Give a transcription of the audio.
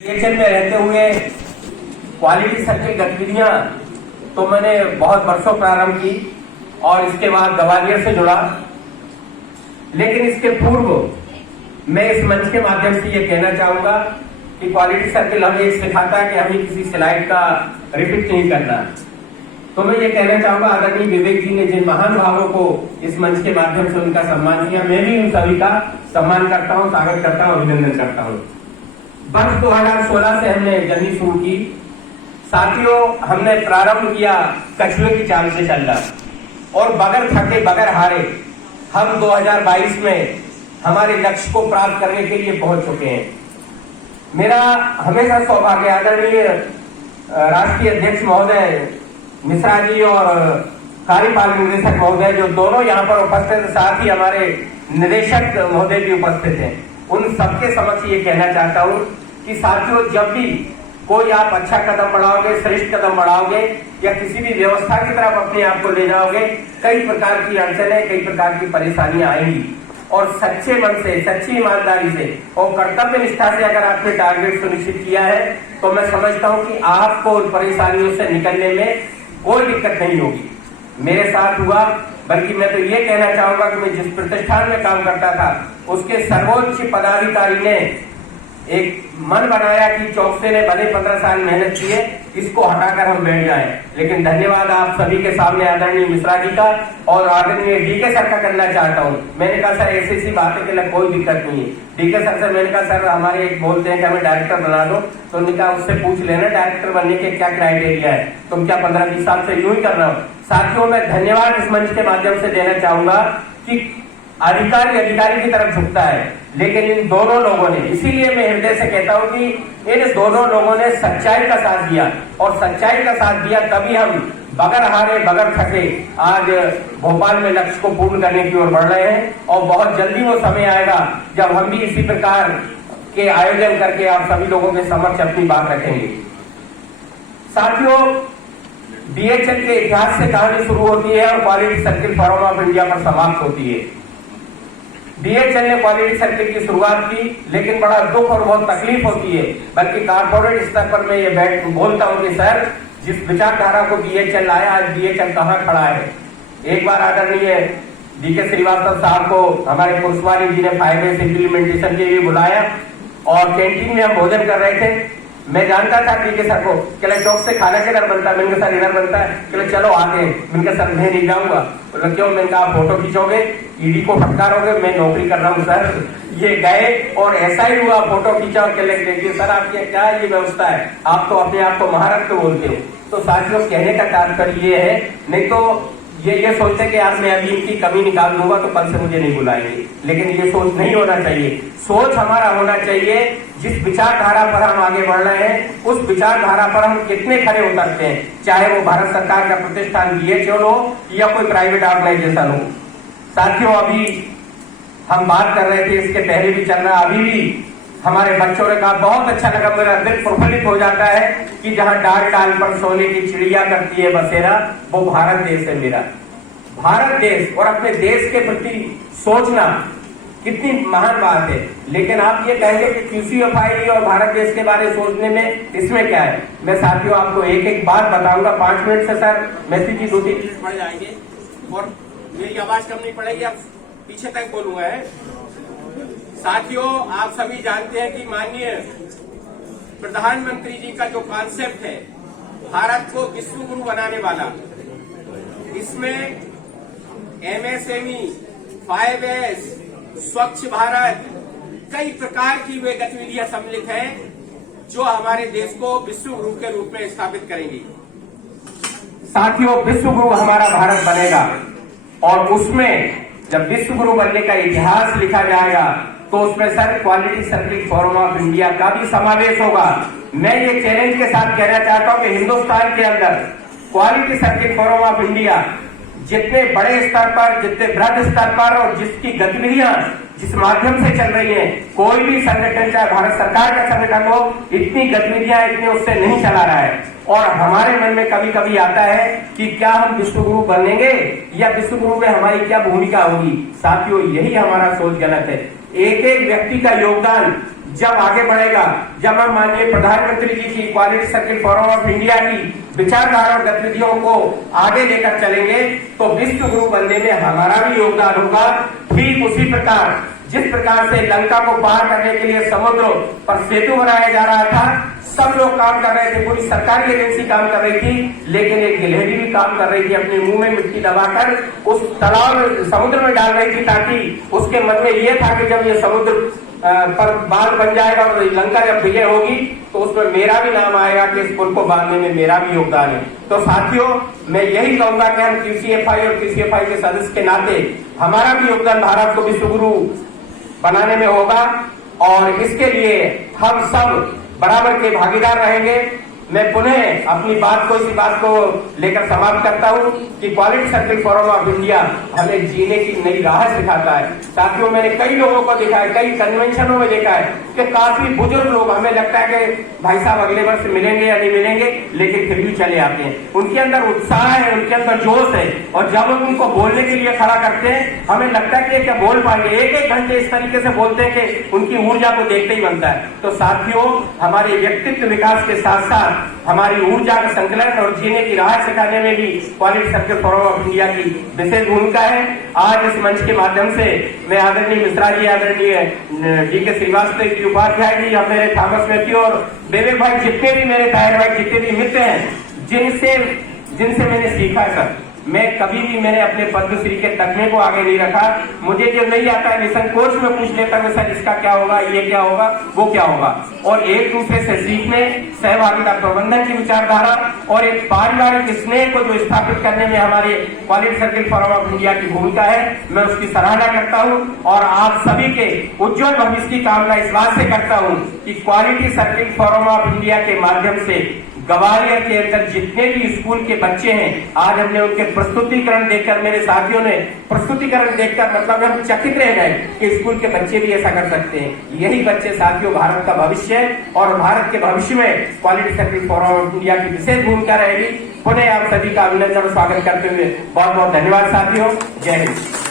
Education में रहते हुए क्वालिटी सर्किल गतिविधियां तो मैंने बहुत वर्षों प्रारंभ की और इसके बाद ग्वालियर से जुड़ा। लेकिन इसके पूर्व मैं इस मंच के माध्यम से ये कहना चाहूंगा कि क्वालिटी सर्किल हमें एक सिखाता है कि हमें किसी स्लाइड का रिपीट नहीं करना। तो मैं ये कहना चाहूंगा आदरणीय विवेक जी ने जिन महान भावों को इस मंच के माध्यम से उनका सम्मान किया, मैं भी उन सभी का सम्मान करता हूँ, स्वागत करता हूँ, अभिनंदन करता हूँ। वर्ष 2016 से हमने जर्नी शुरू की। साथियों, हमने प्रारंभ किया कछुए की चाल से चलना और बगैर थके बगैर हारे हम 2022 में हमारे लक्ष्य को प्राप्त करने के लिए पहुंच चुके हैं। मेरा हमेशा सौभाग्य आदरणीय राष्ट्रीय अध्यक्ष महोदय मिश्रा जी और कार्यपालक निदेशक महोदय जो दोनों यहाँ पर उपस्थित, साथ ही हमारे निदेशक महोदय भी उपस्थित हैं, उन सबके समक्ष ये कहना चाहता हूँ कि साथियों, जब भी कोई आप अच्छा कदम बढ़ाओगे, श्रेष्ठ कदम बढ़ाओगे या किसी भी व्यवस्था की तरफ अपने आप को ले जाओगे, कई प्रकार की अड़चनें, कई प्रकार की परेशानियां आएंगी और सच्चे मन से, सच्ची ईमानदारी से और कर्तव्य निष्ठा से अगर आपने टारगेट सुनिश्चित किया है तो मैं समझता हूं कि आपको उन परेशानियों से निकलने में कोई दिक्कत नहीं होगी। मेरे साथ हुआ, बल्कि मैं तो ये कहना चाहूंगा कि मैं जिस प्रतिष्ठान में काम करता था उसके सर्वोच्च पदाधिकारी ने एक मन बनाया कि चौकसे ने भले 15 साल मेहनत किए, इसको हटाकर हम बैठ जाएं। लेकिन धन्यवाद आप सभी के सामने आदरणीय मिश्रा जी का और आदरणीय डीके सर का करना चाहता हूं। मैंने कहा सर ऐसी बातें के लिए कोई दिक्कत नहीं है। डीके सर से मैंने कहा सर हमारे एक बोलते हैं कि हमें डायरेक्टर बना दो, तो उन्होंने कहा उससे पूछ लेना डायरेक्टर बनने के क्या क्राइटेरिया है, तुम क्या 15-20 साल से यूं ही कर रहे हो। साथियों, मैं धन्यवाद इस मंच के माध्यम से देना चाहूंगा कि अधिकारी की तरफ झुकता है, लेकिन इन दोनों लोगों ने, इसीलिए मैं हृदय से कहता हूं कि इन दोनों लोगों ने सच्चाई का साथ दिया और सच्चाई का साथ दिया तभी हम बगैर हारे बगैर थके आज भोपाल में लक्ष्य को पूर्ण करने की ओर बढ़ रहे हैं। और बहुत जल्दी वो समय आएगा जब हम भी इसी प्रकार के आयोजन करके आप सभी लोगों के समक्ष अपनी बात रखेंगे। साथियों, बीएचएल के इतिहास से कहानी शुरू होती है और quality circle forum of India पर समाप्त होती है। बीएचएल ने क्वालिटी सर्किल की शुरुआत की, लेकिन बड़ा दुख और बहुत तकलीफ होती है, बल्कि कारपोरेट स्तर पर मैं ये बोलता हूं कि सर, जिस विचारधारा को बीएचएल लाया, आज बीएचएल कहां खड़ा है। एक बार आदरणीय डीके श्रीवास्तव साहब को हमारे पुरस्वारी जी ने 5S इम्प्लीमेंटेशन के लिए बुलाया और कैंटीन में हम भोजन कर रहे थे। मैं जानता था डीके सर को, कहले चौक से खाना किधर बनता है, मैंने कहा सर इधर बनता है, कहले चलो आते हैं। मैंने कहा सर मैं नहीं जाऊंगा। बोला क्यों? मैंने कहा आप फोटो खींचोगे, ईडी को फटकारोगे, मैं नौकरी कर रहा हूँ सर। ये गए और ऐसा ही हुआ, फोटो खींचा और कहले देखिए सर आप ये क्या ये व्यवस्था है, आप तो अपने आप को महारत्न बोलते हो। तो साथियों, कहने का तात्पर्य ये है, नहीं तो ये सोचते कि यार मैं अभी इनकी कमी निकाल दूंगा तो कल से मुझे नहीं बुलाएंगे, लेकिन ये सोच नहीं होना चाहिए। सोच हमारा होना चाहिए जिस विचारधारा पर हम आगे बढ़ रहे हैं उस विचारधारा पर हम कितने खरे उतरते हैं, चाहे वो भारत सरकार का प्रतिष्ठान बीएचएल हो या कोई प्राइवेट ऑर्गेनाइजेशन हो। साथियों, अभी हम बात कर रहे थे, इसके पहले भी चल रहा, अभी भी हमारे बच्चों ने कहा बहुत अच्छा लगा, मेरा दिल प्रफुल्लित हो जाता है कि जहां डाल डाल पर सोने की चिड़िया करती है बसेरा, वो भारत देश है मेरा। भारत देश और अपने देश के प्रति सोचना कितनी महान बात है। लेकिन आप ये कहेंगे कि QCFI और भारत देश के बारे में सोचने में इसमें क्या है। मैं साथियों आपको एक एक बात बताऊंगा, 5 मिनट से सर मैसेज ही 2-3 मिनट पड़ जाएंगे और मेरी आवाज कम नहीं पड़ेगी, आप पीछे तक बोलूंगा है। साथियों, आप सभी जानते हैं कि माननीय प्रधानमंत्री जी का जो कॉन्सेप्ट है भारत को विश्व गुरु बनाने वाला, इसमें MSME, 5S, स्वच्छ भारत, कई प्रकार की वे गतिविधियां सम्मिलित हैं जो हमारे देश को विश्व गुरु के रूप में स्थापित करेंगी। साथियों, विश्व गुरु हमारा भारत बनेगा और उसमें जब विश्व गुरु बनने का इतिहास लिखा जाएगा तो उसमें sir quality circle forum of India का भी समावेश होगा। मैं ये चैलेंज के साथ कहना चाहता हूं कि हिंदुस्तान के अंदर quality circle forum of India जितने बड़े स्तर पर, जितने बृहद स्तर पर और जिसकी गतिविधियां जिस माध्यम से चल रही है, कोई भी संगठन चाहे भारत सरकार का संगठन हो, इतनी गतिविधियां इतने उससे नहीं चला रहा है। और हमारे मन में कभी कभी आता है कि क्या हम विश्व गुरु बनेंगे या विश्व गुरु में हमारी क्या भूमिका होगी। साथियों, यही हमारा सोच गलत है। एक एक व्यक्ति का योगदान जब आगे बढ़ेगा, जब हम माननीय प्रधानमंत्री जी की quality circle forum of India की विचारधारा और गतिविधियों को आगे लेकर चलेंगे, तो विश्व गुरु बनने में हमारा भी योगदान होगा। ठीक उसी प्रकार जिस प्रकार से लंका को पार करने के लिए समुद्र पर सेतु बनाया जा रहा था, सब लोग काम कर रहे थे, पूरी सरकारी एजेंसी काम कर रही थी, लेकिन एक गिलहरी भी काम कर रही थी, अपने मुंह में मिट्टी दबाकर उस तालाब समुद्र में डाल रही थी, ताकि उसके मन में यह था कि जब ये समुद्र पर बांध बन जाएगा और लंका जब विजय होगी तो उसमें मेरा भी नाम आएगा कि इस पुल को बांधने में मेरा भी योगदान है। तो साथियों, मैं यही कहूंगा कि हम QCFI और QCFI के सदस्य के नाते हमारा भी योगदान भारत को विश्व गुरु बनाने में होगा, और इसके लिए हम सब बराबर के भागीदार रहेंगे। मैं पुनः अपनी इसी बात को लेकर समाप्त करता हूं कि quality circle forum of India हमें जीने की नई राह सिखाता है। साथियों, मैंने कई लोगों को देखा है, कई कन्वेंशनों में देखा है कि काफी बुजुर्ग लोग, हमें लगता है कि भाई साहब अगले वर्ष मिलेंगे या नहीं मिलेंगे, लेकिन फिर भी चले आते हैं। उनके अंदर उत्साह है, उनके अंदर जोश है, और जब हम उनको बोलने के लिए खड़ा करते हैं, हमें लगता है कि ये क्या बोल पाएंगे। एक घंटे इस तरीके से बोलते हैं कि उनकी ऊर्जा को देखते ही बनता है। तो साथियों, हमारे व्यक्तित्व विकास के साथ साथ हमारी ऊर्जा का संकलन और जीने की राह सिखाने में भी quality circle forum of India की विशेष भूमिका है। आज इस मंच के माध्यम से मैं आदरणीय मिश्रा जी, आदरणीय DK श्रीवास्तव जी, उपाध्याय जी, और मेरे थॉमस मैथ्यू और विवेक भाई, जितने भी मेरे ताहिर भाई, जितने भी मित्र हैं, जिनसे मैंने सीखा है सर, मैं कभी भी मैंने अपने पद्मश्री के तकने को आगे नहीं रखा। मुझे जो नहीं आता है निसंकोच में पूछ लेता हूं, सर इसका क्या होगा, ये क्या होगा, वो क्या होगा, और एक दूसरे से सीखने, सहभागिता प्रबंधन की विचारधारा और एक पारिवारिक स्नेह को जो स्थापित करने में हमारे quality circle forum of India की भूमिका है, मैं उसकी सराहना करता हूं। और आप सभी के उज्जवल भविष्य की कामना इस बात से करता हूं कि quality circle forum of India के माध्यम से ग्वालियर के अंदर जितने भी स्कूल के बच्चे हैं, आज हमने उनके प्रस्तुतिकरण देखकर, मेरे साथियों ने प्रस्तुतिकरण देखकर, मतलब हम चकित रह गए कि स्कूल के बच्चे भी ऐसा कर सकते हैं। यही बच्चे साथियों भारत का भविष्य है, और भारत के भविष्य में quality circle forum of India की विशेष भूमिका रहेगी। पुनः आप सभी का अभिनंदन और स्वागत करते हुए बहुत बहुत धन्यवाद साथियों। जय हिंद।